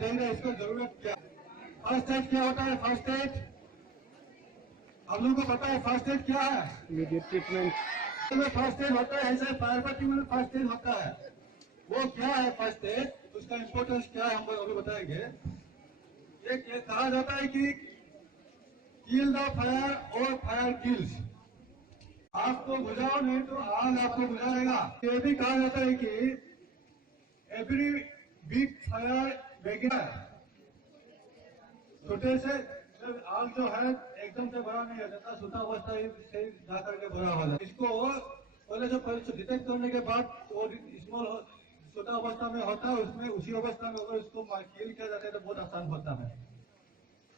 देंगे, इसको जरूरत क्या? फर्स्ट एड क्या होता है? फर्स्ट एड आप लोगों को पता है? फर्स्ट एड क्या है? इमीडिएट ट्रीटमेंट में फर्स्ट एड होता है, ऐसे फायर फाइटिंग में फर्स्ट एड होता है। वो क्या है फर्स्ट एड, उसका इम्पोर्टेंस क्या है हम अभी बताएंगे। ये कहा जाता है कि किल द फायर और फायर किल्स। आग को बुझाओ नहीं तो आग आपको बुझाएगा। ये भी कहा जाता है कि एवरी बिग फायर बिगिनर, छोटे से आग जो है एकदम से बड़ा नहीं हो जाता, छोटा अवस्था से जाकर के बड़ा हो जाता है। इसको पहले जो डिटेक्ट करने के बाद वो स्मॉल छोटा अवस्था में होता है, उसमें उसी अवस्था में अगर उसको किल किया जाता है तो बहुत आसान होता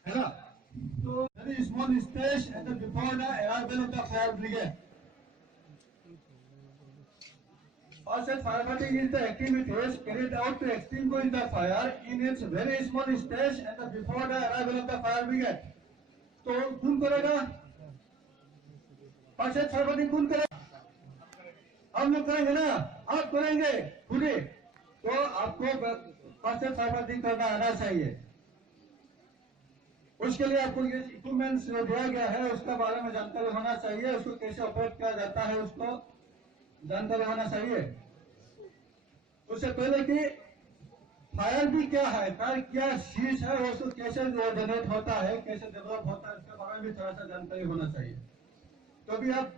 है ना? तो very small stage and then before the arrival of the fire brigade. First and firefighting is the activities carried out to extinguish the fire in its very small stage and then before the arrival of the fire brigade. तो कौन करेगा? First aid firefighting कौन करेगा? हम लोग करेंगे ना, आप करेंगे खुद ही। तो आपको फर्स्ट एड फायरफाइटिंग करना आना चाहिए। उसके लिए आपको ये इक्विपमेंट्स जो दिया गया है उसके बारे में जानकारी होना चाहिए, उसको कैसे ऑपरेट किया जाता है उसको जानकारी होना चाहिए। उससे पहले कि फायर भी क्या है, फायर क्या चीज है, उसको कैसे जनरेट होता है, कैसे डेवलप होता है, उसके बारे में भी थोड़ा सा जानकारी होना चाहिए। तो भी आप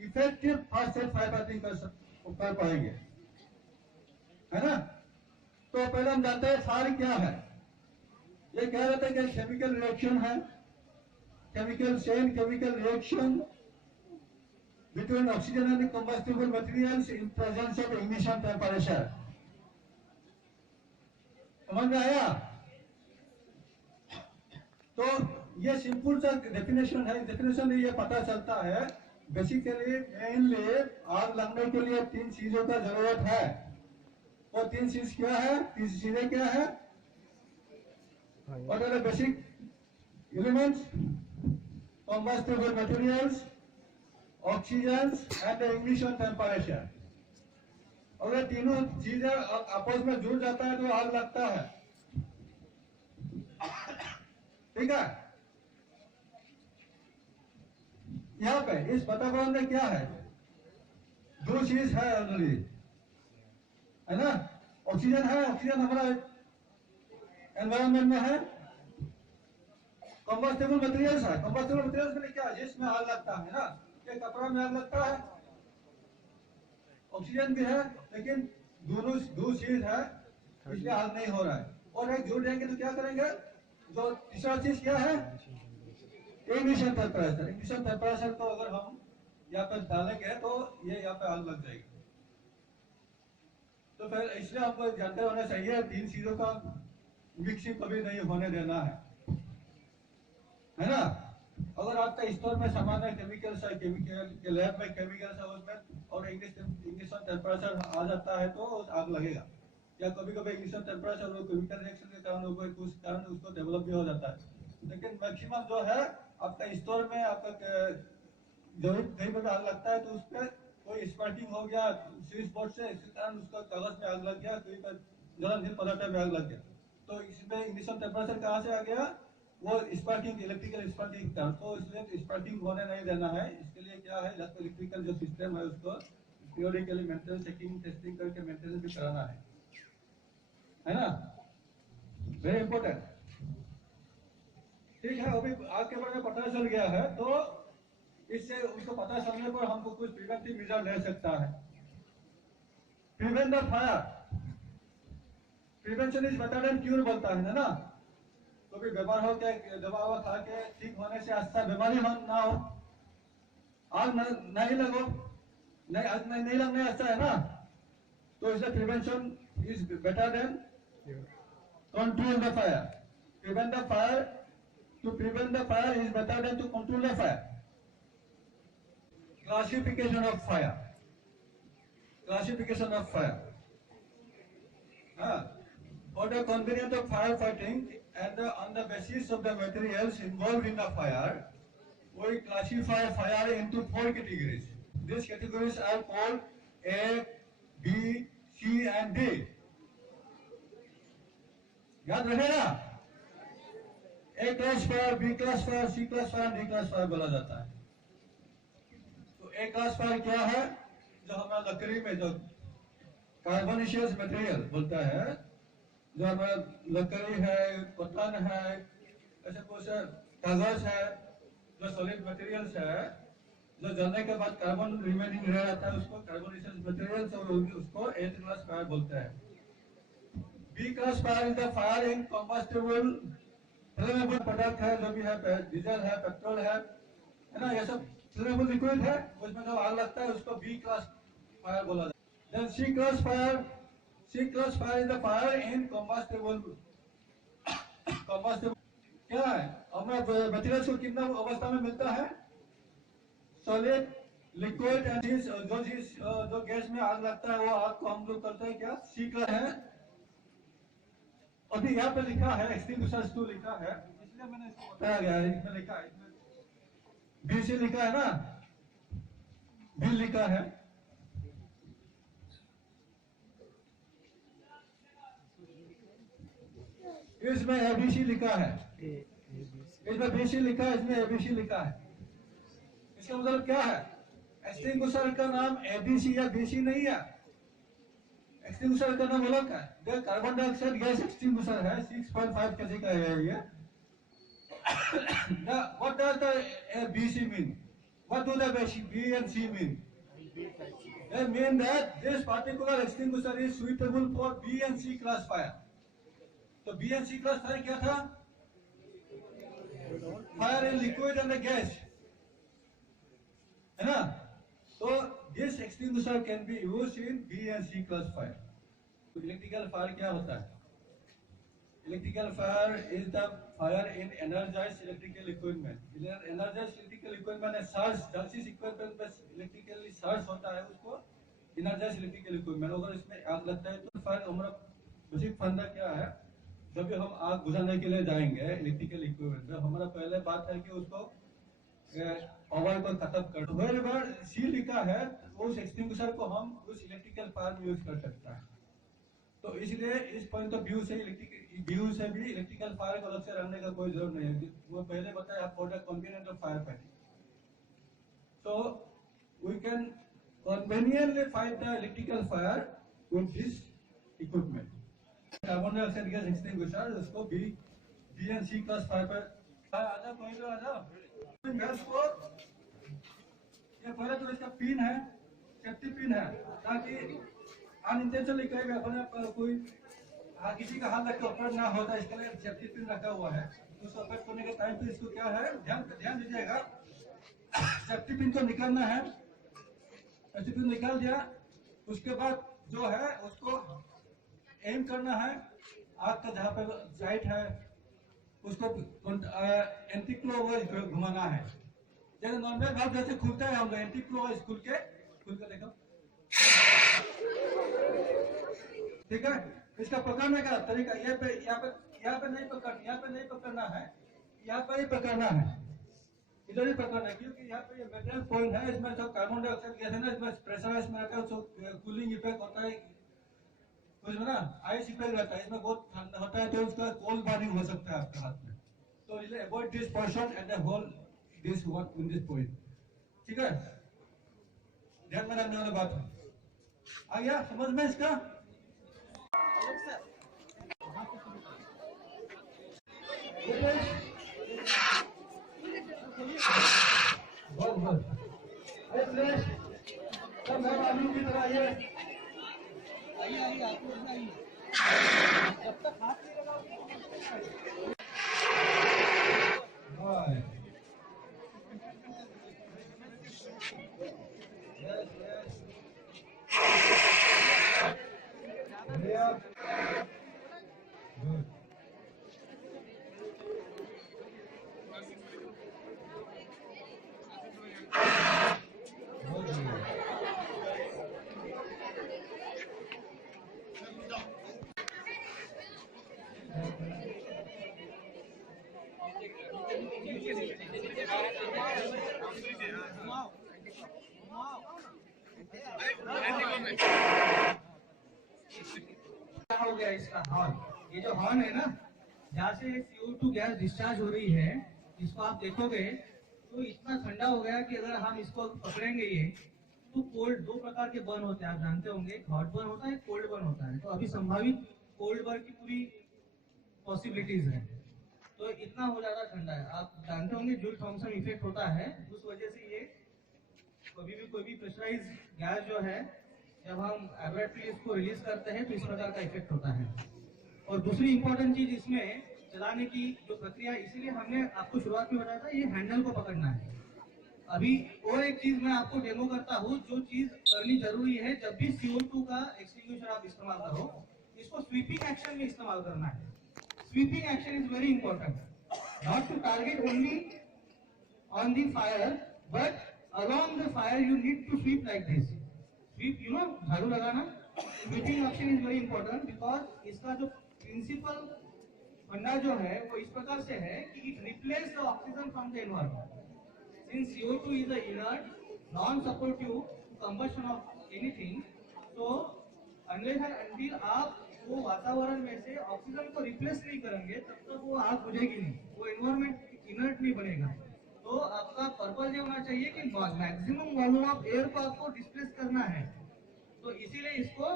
effective first aid fire fighting कर पाएंगे, है ना? तो पहले हम जानते हैं फायर क्या है। ये कह रहे थे कि केमिकल रिएक्शन है, chemical chain, chemical reaction between oxygen and combustible materials in presence of ignition temperature. समझ में आया? तो ये सिंपल सा डेफिनेशन है। डेफिनेशन ये पता चलता है बेसिकली मेनली आग लगने के लिए तीन चीजों का जरूरत है। वो तीन चीज क्या है? तीन चीजें क्या है? What are the basic elements? Combustible materials, oxygens and the ignition temperature. अगर तीनों चीजें आपस में जुड़ जाता है तो आग लगता है, ठीक है? यहाँ पे इस वातावरण में क्या है? दो चीज है ऑलरेडी, है ना? ऑक्सीजन है, ऑक्सीजन हमारा एनवायरमेंट में है। कंबस्टिबल मटेरियल्स है, कंबस्टिबल मटेरियल्स में क्या है? जिसमें आग लगता है ना, ये कपड़ा में आग लगता है, ऑक्सीजन भी है, लेकिन दोनों दो चीज है इसलिए आग नहीं हो रहा है। और एक जोड़ देंगे तो क्या करेंगे? जो तीसरा चीज क्या है? Ignition temperature. इग्निशन टेम्परेचर को अगर हम यहाँ पर डालेंगे तो ये यहाँ पे आग लग जाएगी। तो फिर इसलिए हमको जानते होना चाहिए तीन चीजों का मिक्सिंग कभी नहीं होने देना है ना? अगर आपका स्टोर में सामान है, केमिकल्स है, केमिकल के लैब में केमिकल्स है उसमें, और इग्निशन टेम्परेचर आ जाता है तो आग लगेगा। या कभी कभी इग्निशन टेम्परेचर और केमिकल रिएक्शन के कारण कुछ कारण उसको डेवलप भी हो जाता है। लेकिन मैक्सिमम जो है आपका स्टोर में आपका जरूरत कहीं पर आग लगता है तो उस पर कोई स्पार्किंग हो गया स्विच बोर्ड से, इसके कारण उसका कागज में आग लग गया, कहीं पर ज्वलनशील पदार्थ में आग लग गया। तो इसमें इग्निशन टेम्परेचर कहाँ से आ गया? वो स्पार्किंग, इलेक्ट्रिकल स्पार्किंग का। तो इसलिए स्पार्किंग होने नहीं देना है। इसके लिए क्या है, इलेक्ट्रिकल जो सिस्टम है उसको पीरियडिकली मेंटेनेंस, चेकिंग, टेस्टिंग करके मेंटेनेंस भी कराना है ना? Very important. ठीक है, अभी आग के बारे में पता चल गया है तो इससे उसको पता चलने पर हमको कुछ प्रिवेंटिव मेजर ले सकता है। Prevent the fire, prevention is better then cure बोलता है ना? तो भी बीमार हो के दवा ववा खा के ठीक होने से अच्छा बीमारी ना हो, आग नहीं लगो, नहीं आग नहीं लगने अच्छा है ना? तो इसलिए prevention is better than control the fire. Prevent the fire, to prevent the fire is better than to control the fire. Classification of fire. Classification of fire. For the convenience of firefighting and on the basis of the materials involved in the fire, we classify fire into 4 categories. These categories are called A, B, C, and D. याद रहेगा। A class fire, B class fire, C class fire, D class fire बोला जाता है। तो ए class fire क्या है? जो हमारा लकड़ी में जो कार्बोनिशियस मटेरियल बोलता है, जो हमारा लकड़ी है, कॉटन है, ऐसे कुछ कागज है, जो सॉलिड मटेरियल्स है, जो जलने के बाद कार्बन रिमेनिंग रह जाता है, उसको कार्बोनिशियस मटेरियल्स, और उसको ए क्लास फायर बोलते हैं। B class fire is the fire in combustible flammable product है, जो भी है, डीजल है, पेट्रोल है ना, ये सब फ्लेमेबल लिक्विड है, उसमें जो आग लगता है उसको बी क्लास फायर बोला जाता है। Then C class fire is the fire in combustible क्या है? हमें मटेरियल को कितना अवस्था में मिलता है? सॉलिड, लिक्विड एंड जो गैस में आग लगता है वो आग को हम लोग करते हैं क्या? सी क्लास है। अभी यहाँ पे लिखा है एक्सटिंग्विशर्स टू लिखा है, इसलिए मैंने इसको बताया गया है। इसमें लिखा है, इसमें बी सी लिखा है ना, बी लिखा है। इसमें एबीसी लिखा है, इसमें बीसी लिखा है, इसमें एबीसी लिखा है। इसका मतलब क्या है? एक्सटिंग्विशर का नाम एबीसी या बीसी नहीं है, एक्सटिंग्विशर का नाम अलग है। कार्बन डाइऑक्साइड गैस एक्सटिंग्विशर है, 6.5 kg का है ये। What does the BC mean? What do the B and C mean? They mean that this particular extinguisher is suitable for B and C class fire. तो B and C class fire क्या था? Fire in liquid and a gas, है ना? तो this extinguisher can be used in B and C class fire. तो electrical fire क्या होता है? Electrical fire is the fire in energised electrical equipment. Energised electrical equipment है surge, जिस equipment पे इलेक्ट्रिकली सर्ज होता है उसको एनर्जाइज्ड इलेक्ट्रिकल इक्विपमेंट। अगर इसमें आग लगता है तो फायर हमारा बेसिक फंडा क्या है? जब भी हम आग बुझाने के लिए जाएंगे इलेक्ट्रिकल इक्विपमेंट में, हमारा पहले बात है कि उसको पावर को खत्म कर। वेयर सी लिखा है उस एक्सटिंग्विशर को हम उस इलेक्ट्रिकल फायर में यूज कर सकता है। तो इसलिए इस पॉइंट ऑफ व्यू से भी इलेक्ट्रिकल फायर को अलग से रखने का कोई जरूरत नहीं है। वो पहले बताया for the convenient of fire fighting, so we can conveniently fight the electrical fire with this equipment. Carbon dioxide gas extinguisher, उसको B and C class fire पर आजा, कोई तो आजा। गैस को ये पहले तो इसका पिन है, सेफ्टी पिन है, ताकि अनइंटेंशनली कहीं अपने कोई किसी का हाथ लग के ऑपरेट ना होता है, इसके लिए सेफ्टी पिन रखा हुआ है। उसको ऑपरेट करने के टाइम पे इसको क्या है, ध्यान दीजिएगा, सेफ्टी पिन को निकालना है। सेफ्टी पिन निकाल दिया, उसके बाद जो है उसको एम करना है आग का जहाँ पे साइट है, उसको एंटी क्लॉकवाइज घुमाना है। जैसे नॉर्मल भाग जैसे खुलता है हम लोग एंटी क्लॉकवाइज खुल के देखो, ठीक है। इसका पकड़ने का तरीका यहाँ पे नहीं पकड़ना है, यहाँ पे ही पकड़ना है, इधर ही पकड़ना है, क्योंकि यहाँ पे ये मेटल पॉइंट है। इसमें जो कार्बन डाइऑक्साइड गैस है ना, इसमें प्रेशराइज में रहता है, तो कूलिंग इफेक्ट होता है, उसमें ना आइस इफेक्ट रहता है, इसमें बहुत ठंडा होता है, तो उसका कोल्ड बर्निंग हो सकता है आपके हाथ में। तो इसलिए avoid this portion and the whole this one in this point, ठीक है। ध्यान में रखने वाली बात है। आ गया समझ में इसका? बहुत मैम आलू की तरह ये आइए आप लोग आइए, जब तक हाथ नहीं लगाओगे। हो गया इसका हाल। ये जो हॉर्न है ना, जहाँ से CO2 गैस डिस्चार्ज हो रही है, इसको आप देखोगे तो इतना ठंडा हो गया कि अगर हम इसको पकड़ेंगे ये तो कोल्ड, दो प्रकार के बर्न होते हैं आप जानते होंगे, एक हॉट बर्न होता है, एक कोल्ड बर्न होता है। तो अभी संभावित कोल्ड बर्न की पूरी पॉसिबिलिटीज है। तो इतना हो ज्यादा ठंडा है। आप जानते होंगे जूल थॉमसन इफेक्ट होता है, उस वजह से ये कभी भी कोई भी प्रेशराइज गैस जो है जब हम एब्रेटली इसको रिलीज करते हैं तो इस प्रकार का इफेक्ट होता है। और दूसरी इंपॉर्टेंट चीज इसमें चलाने की जो प्रक्रिया, इसीलिए हमने आपको शुरुआत में बताया था ये हैंडल को पकड़ना है। अभी और एक चीज मैं आपको डेमो करता हूँ जो चीज करनी जरूरी है जब भी CO2 का एक्सटिंग्विशर आप इस्तेमाल करो, इसको स्वीपिंग एक्शन में इस्तेमाल करना है। Sweeping action is very important, not to target only on the fire, but along the fire you need to sweep like this. Sweep, you know, झाड़ू लगाना। Sweeping action is very important because इसका जो principal फंडा जो है वो इस प्रकार से है कि it replaces the oxygen from the environment. Since CO2 is a inert, non-supportive to combustion of anything, so unless and until आप वो वातावरण में से ऑक्सीजन को रिप्लेस नहीं करेंगे तब तक वो आग बुझेगी नहीं, वो एनवायरमेंट इनर्ट नहीं बनेगा। तो आपका पर्पज ये होना चाहिए कि मैक्सिमम वॉल्यूम ऑफ एयर को आपको डिस्प्लेस करना है। तो इसीलिए इसको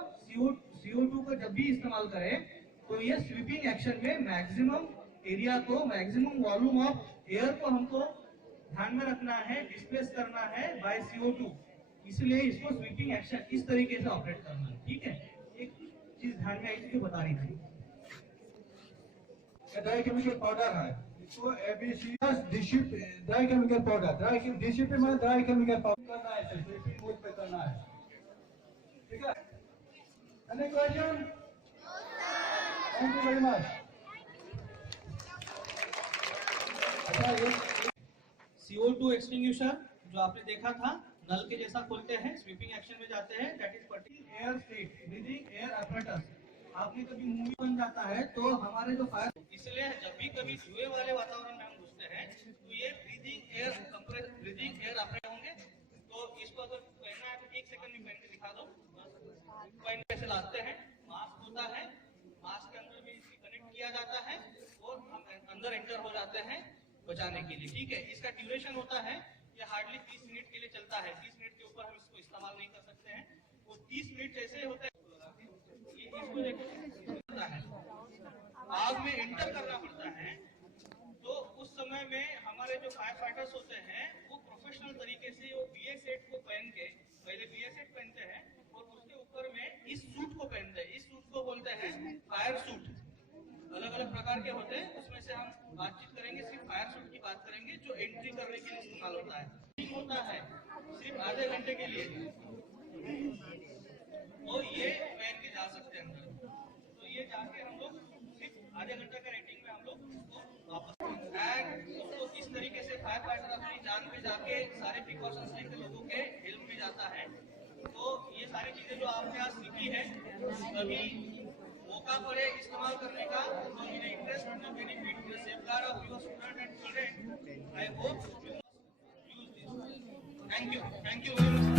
CO2 को जब भी इस्तेमाल करें तो ये स्वीपिंग एक्शन में मैक्सिमम एरिया को, मैक्सिमम वॉल्यूम ऑफ एयर को हमको ध्यान में रखना है, डिस्प्लेस करना है बाय CO2। इसलिए इसको स्वीपिंग एक्शन इस तरीके से ऑपरेट करना है। ठीक है, एक चीज ध्यान में आई थी जो बता रही थी, ड्राई केमिकल पाउडर है, इसको ABC dry chemical powder, DCP में ड्राई केमिकल पाउडर करना है, स्वीपिंग मोड पे करना है। ठीक है, any question? Thank you very much. अच्छा, ये CO2 एक्सटिंग्विशर जो आपने देखा था, नल के जैसा खोलते हैं, स्वीपिंग एक्शन में जाते हैं, that is particular air state, breathing air apparatus। आपने कभी मूवी बन जाता है तो हमारे जो फायर, इसलिए जब भी कभी धुएं वाले वातावरण में हम घुसते हैं तो ये ब्रीदिंग एयर apparatus होंगे। तो इसको अगर पहनना है तो 1 सेकंड में पहन के दिखा दो। पहन कैसे लाते हैं, मास्क होता है, मास्क के अंदर भी कनेक्ट किया जाता है और हम अंदर एंटर हो जाते हैं बचाने के लिए। ठीक है, इसका ड्यूरेशन होता है, ये हार्डली 30 मिनट के लिए चलता है। 30 मिनट के ऊपर हम इसको इस्तेमाल नहीं कर सकते हैं। वो 30 मिनट जैसे होते हैं, इसको देखो है, आग में एंटर करना पड़ता है। तो उस समय में हमारे जो फायर फाइटर्स होते हैं वो प्रोफेशनल तरीके से वो BA सेट को पहन के, पहले BA सेट पहनते हैं और उसके ऊपर में इस सूट को पहनते हैं। इस सूट को बोलते हैं फायर सूट। अलग अलग प्रकार के होते हैं, उसमें से हम बातचीत करेंगे, सिर्फ फायर सूट की बात करेंगे जो एंट्री करने के लिए इस्तेमाल होता है। होता है सिर्फ आधे घंटे के लिए, तो ये पहन के जा सकते हैं अंदर। तो ये जाके हम लोग सिर्फ आधे घंटे का रेटिंग में हम लोग उसको वापस एंड उसको किस तरीके से फायर फाइटर अपनी जान पे जाके सारे प्रिकॉशंस लेकर लोगों के हेल्प में जाता है। तो ये सारी चीजें जो आपने आज सीखी है, कभी मौका पड़े इस्तेमाल करने का तो इन interest in the benefit in the safeguard of your student and children, I hope you use this. Thank you very much.